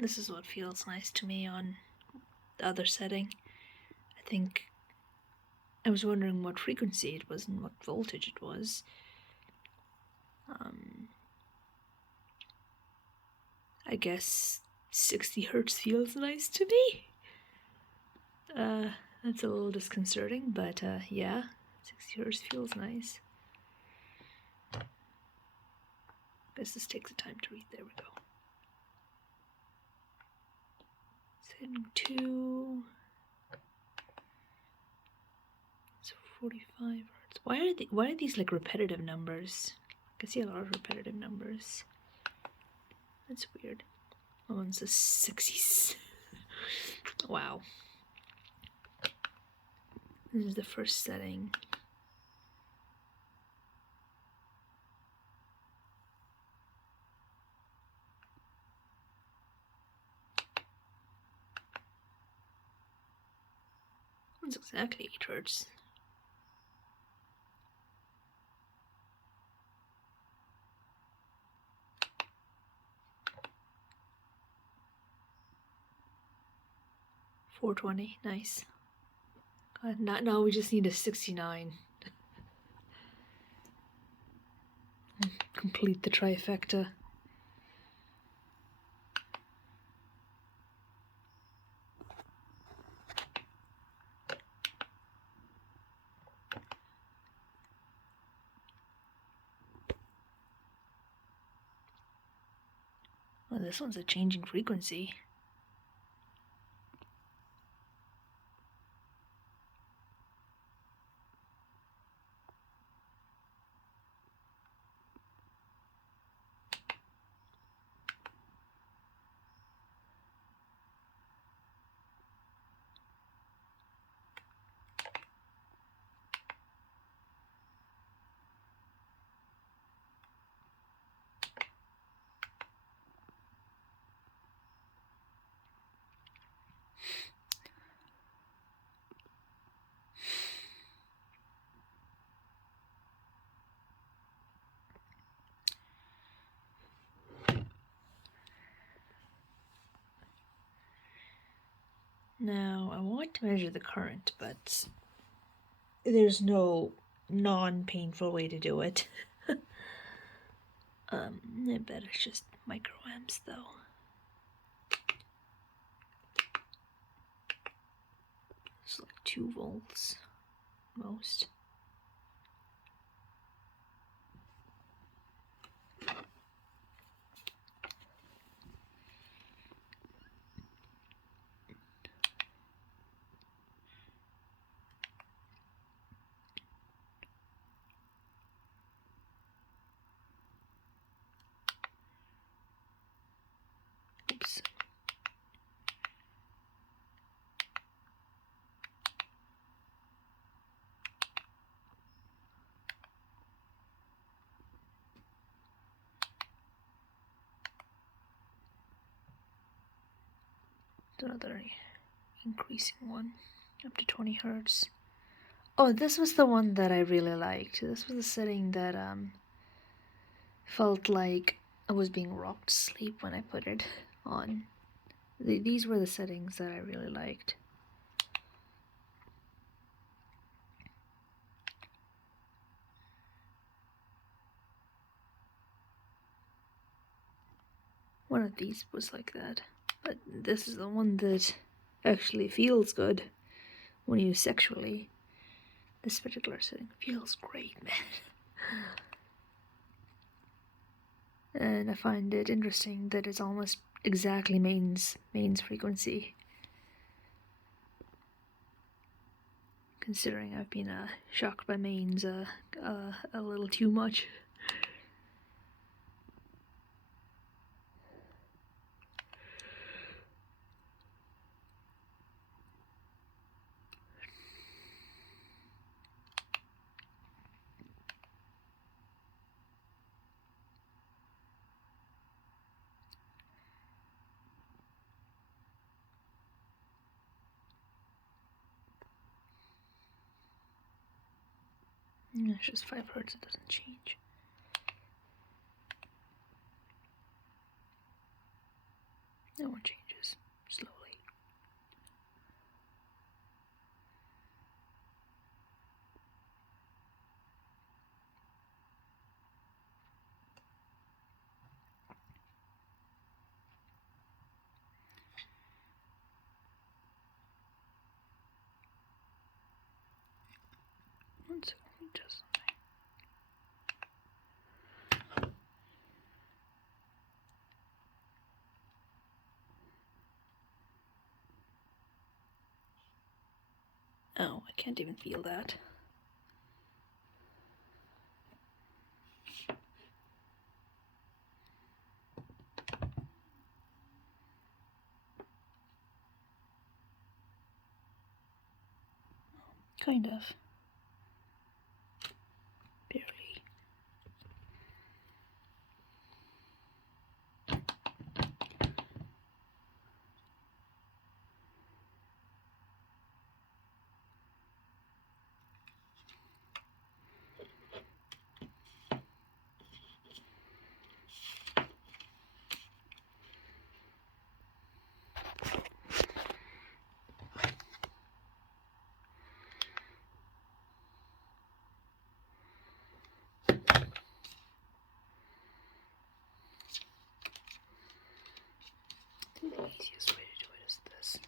This is what feels nice to me on the other setting. I think I was wondering what frequency it was and what voltage it was. I guess 60 hertz feels nice to me. That's a little disconcerting, but yeah, 60 hertz feels nice. Guess this takes the time to read. There we go. Setting 2. So 45 hertz. Why are these like repetitive numbers? I can see a lot of repetitive numbers. That's weird. Oh, one says 60s. Wow. This is the first setting. That's exactly 8 hertz. $420, nice. God, now we just need a 69. Complete the trifecta. Well, this one's a changing frequency. Now, I want to measure the current, but there's no non-painful way to do it. I bet it's just microamps, though. It's like 2 volts, most. Oops. Another increasing one, up to 20 hertz. Oh, this was the one that I really liked. This was the setting that felt like I was being rocked to sleep when I put it on. These were the settings that I really liked. One of these was like that, but this is the one that actually feels good when used sexually. This particular setting feels great, man. And I find it interesting that it's almost exactly mains frequency. Considering I've been shocked by mains a little too much. It's just 5 hertz, it doesn't change. No one changes slowly. And so it does something. Oh, I can't even feel that. Kind of. Barely. I think the easiest way to do it is this.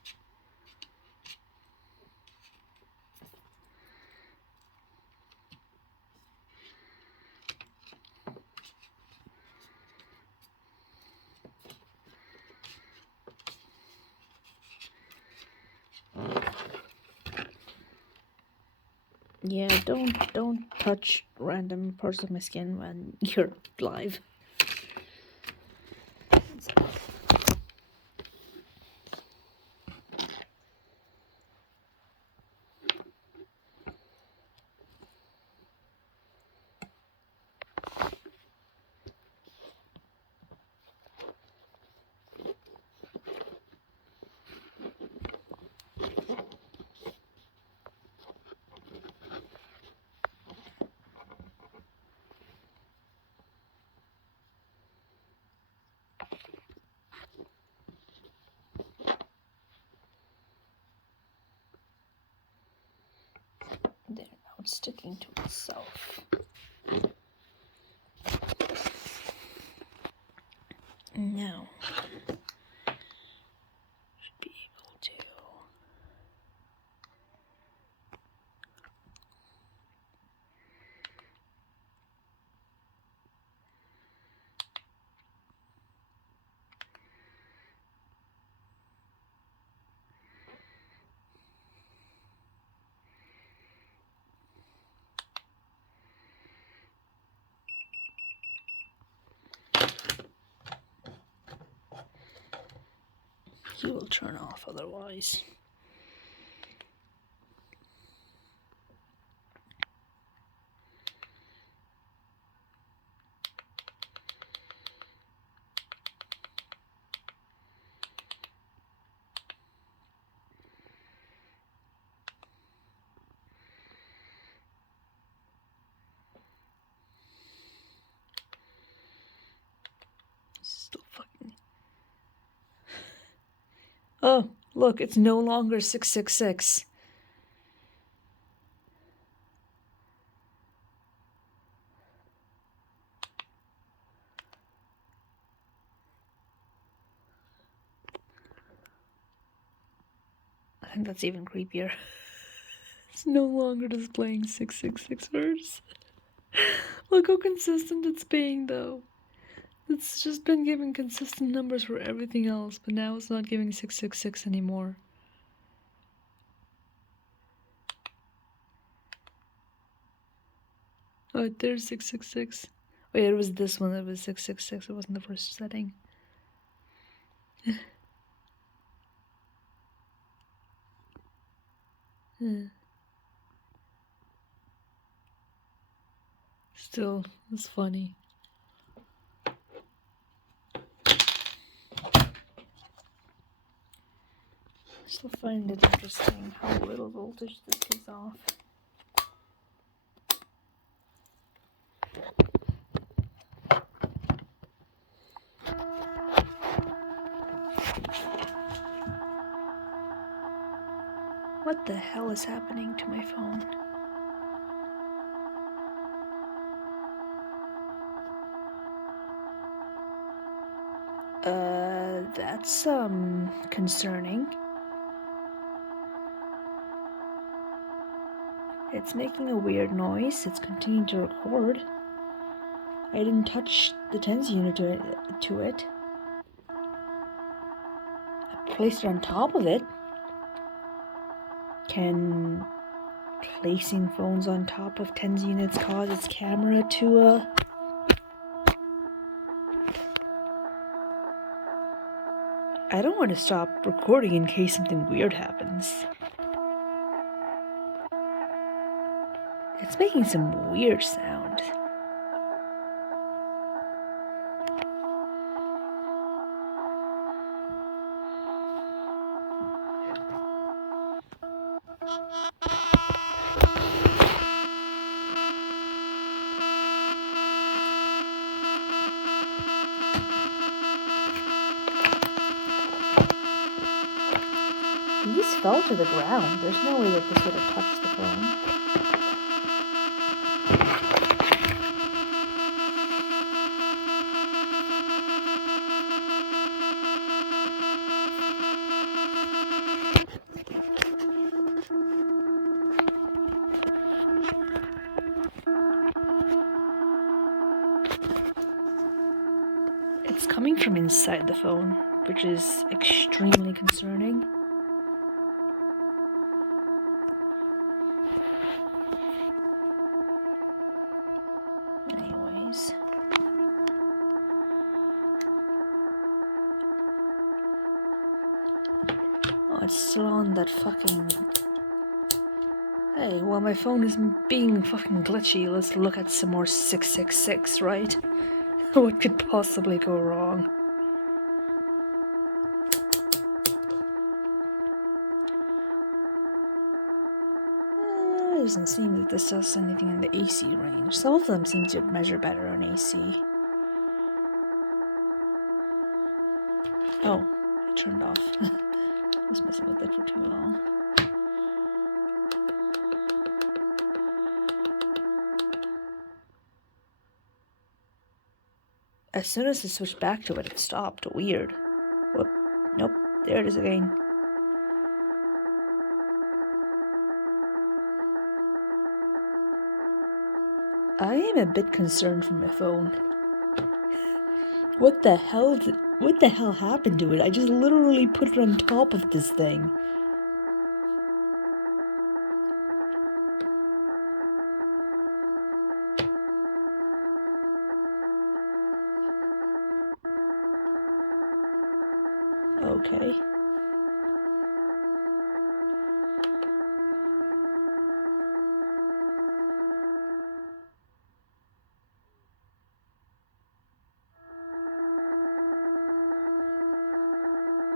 Yeah, don't touch random parts of my skin when you're live. There, now it's sticking to itself. Now, should be able to. He will turn off otherwise. Still fucking. Oh, look, it's no longer 666. I think that's even creepier. It's no longer displaying 666ers. Look how consistent it's being, though. It's just been giving consistent numbers for everything else, but now it's not giving 666 anymore. Oh, there's 666. Wait, it was this one that was 666. It wasn't the first setting. Still, it's funny. I still find it interesting how little voltage this gives off. What the hell is happening to my phone? That's concerning. It's making a weird noise. It's continuing to record. I didn't touch the tens unit to it. I placed it on top of it. Can placing phones on top of tens units cause its camera to I don't want to stop recording in case something weird happens. It's making some weird sound. These fell to the ground. There's no way that this would have touched the phone. It's coming from inside the phone, which is extremely concerning. Anyways. Oh, it's still on that fucking... Hey, while my phone is being fucking glitchy, let's look at some more 666, right? What could possibly go wrong? It doesn't seem that this does anything in the AC range. Some of them seem to measure better on AC. Oh, it turned off. I was messing with it for too long. As soon as I switched back to it, it stopped. Weird. Whoop. Nope. There it is again. I am a bit concerned for my phone. What the hell happened to it? I just literally put it on top of this thing. Okay.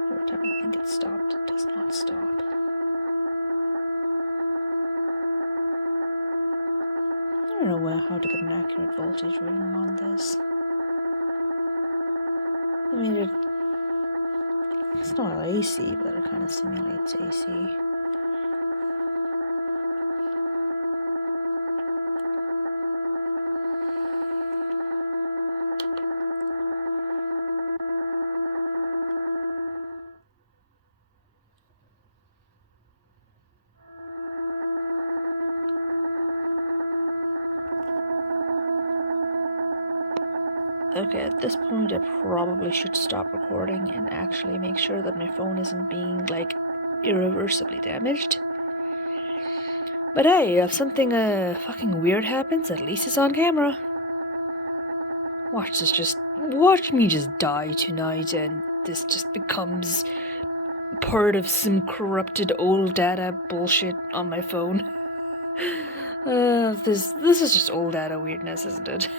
Every time I think it stopped, it does not stop. I don't know how to get an accurate voltage reading on this. I mean, it's not AC, but it kind of simulates AC. Okay, at this point I probably should stop recording and actually make sure that my phone isn't being, like, irreversibly damaged. But hey, if something fucking weird happens, at least it's on camera. Watch me just die tonight and this just becomes part of some corrupted old data bullshit on my phone. This is just old data weirdness, isn't it?